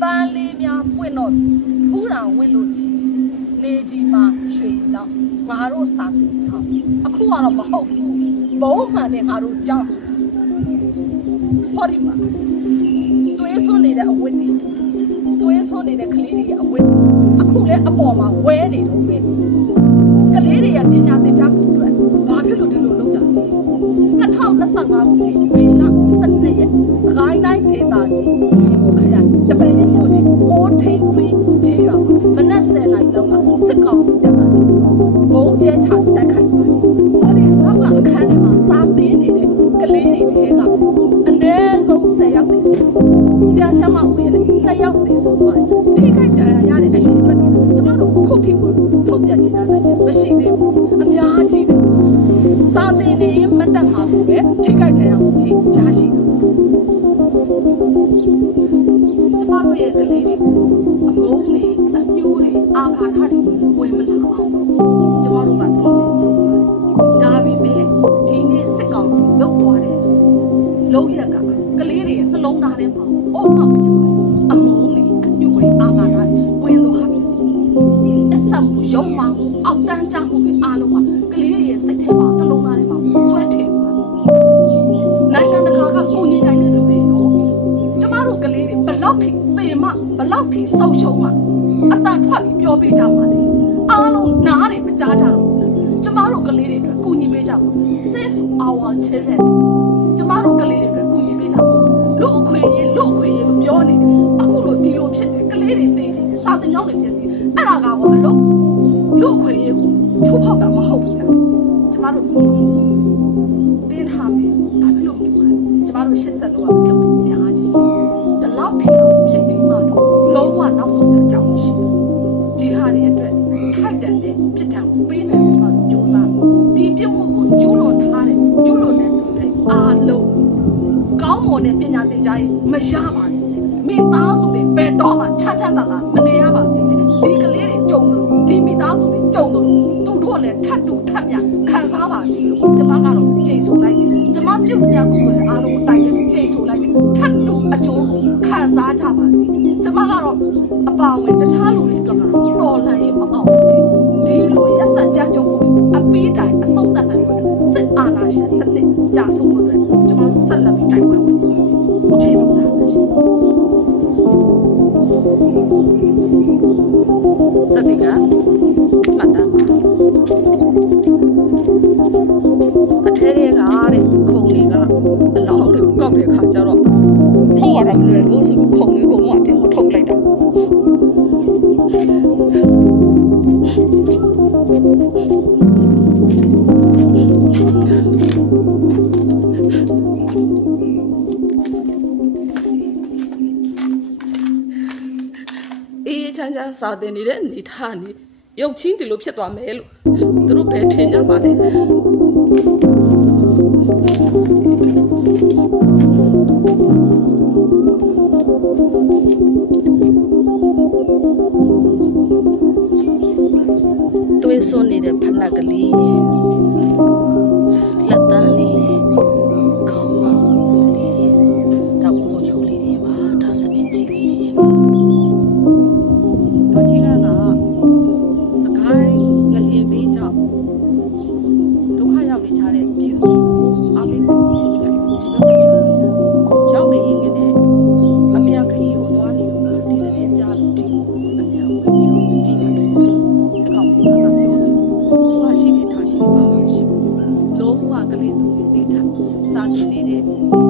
ပန်းလေးများပွင့်တော့ဖူးတာဝင့်လို့ချီနေကြီးမှာရွှေတော့ငါတို့စာသင်ကြောင်းအခုကတော့မဟုတ်ဘူးဘုံမှန်နဲ့ငါတို့ကြောင်းဟောဒီမှာသွေးဆွနေတဲ့အဝတ်တွေသွေးဆွနေတဲ့ကလေးတွေရဲ့အဝတ်တွေအခုလဲအပေါ်မှာဝဲနေတော့ပဲကလေးတွေရဲ့ပညာသင်ကြားမှုအတွက်ဘာဖြစ်လို့ဒီလိုလုပ်တာလဲ2025ခုနှစ် လေးတွေထဲကအနည်းဆုံး10ယောက်တည်ဆိုဆရာဆရာမဦးရဲ့2ယောက်တည်ဆိုတော့ထိခိုက်ကြရရတဲ့အရေးအတွက်တွေကျမတို့အခုထိကိုထုတ်ပြန်ကြတာလည်းမရှိသေးဘူး။အများကြီးပဲစာသင်နေရင်မတက်မှာဘူးပဲထိခိုက်ခံရမှုတွေရရှိတယ်ကျမတို့ရဲ့ကလေးတွေ လေးတွေရဲ့နှလုံးသားထဲမှာအုံနောက်ပြပါတယ်အမုန်းတွေအညိုးတွေအာဃာတတွေဝင်သွားပြီအဆမ်ရုံမောင်အောက်တန်းချမှုတွေအားလုံးကကလေးတွေရဲ့စိတ်ထဲမှာနှလုံးသားထဲမှာဆွဲထည့်သွားတယ်။နိုင်ငံတကာကကိုညီနိုင်တဲ့လူတွေရောကျမတို့ကလေးတွေဘလောက်ထိသေမဘလောက်ထိဆုံးရှုံးမှအတန်ထွက်ပြီးပြောပေးကြမှာလေ။အားလုံးနားတွေမကြားကြတော့ဘူး။ကျမတို့ကလေးတွေအတွက်ကိုညီပေးကြပါ Save our children ခွင့်အရေးလူအခွင့်အရေးလို့ပြောနေတယ်အခုလို့ဒီလိုဖြစ်တယ်ကလေးတွေသိချင်တယ်စာတင်ကြောင်းတွေဖြစ်စီအဲ့ဒါကတော့အလို့လူအခွင့်အရေးကိုထိုးဖောက်တာမဟုတ်ဘူးလားကျမတို့တင်းထားမယ်ဘာဖြစ်လို့မလုပ်လဲကျမတို့ရှစ်ဆက်တော့ ကောင်းမွန်တဲ့ပညာသင်ကြားရေးမရပါစေမိသားစုတွေဘယ်တော့မှချမ်းချမ်းသာသာမနေရပါစေနဲ့ဒီကလေးတွေကြုံတယ်လို့ဒီမိသားစုတွေကြုံတယ်လို့သူတို့လည်းထပ်တူထပ်မြခံစားပါစေလို့ကျွန်မကတော့ကြိတ်ဆိုလိုက်တယ်ကျွန်မပြုတ်တရားကိုယ်လည်းအားလုံးကိုတိုက်တယ်ကြိတ်ဆိုလိုက်တယ်ထပ်တူအကျိုးကိုခံစားကြပါစေကျွန်မကတော့အပါဝင်တခြား လွယ်ဘူးဆိုပြီးခုံတွေအကုန်လုံးအပြင်ကိုထုတ်လိုက်တာအေးချမ်းချမ်းစာတင်နေတဲ့အနေထားနေရုပ်ချင်းဒီလိုဖြစ်သွားမယ်လို့သူတို့ဘယ်ထင်ကြပါလဲ သွေးစွန်းနေတဲ့ ရှိ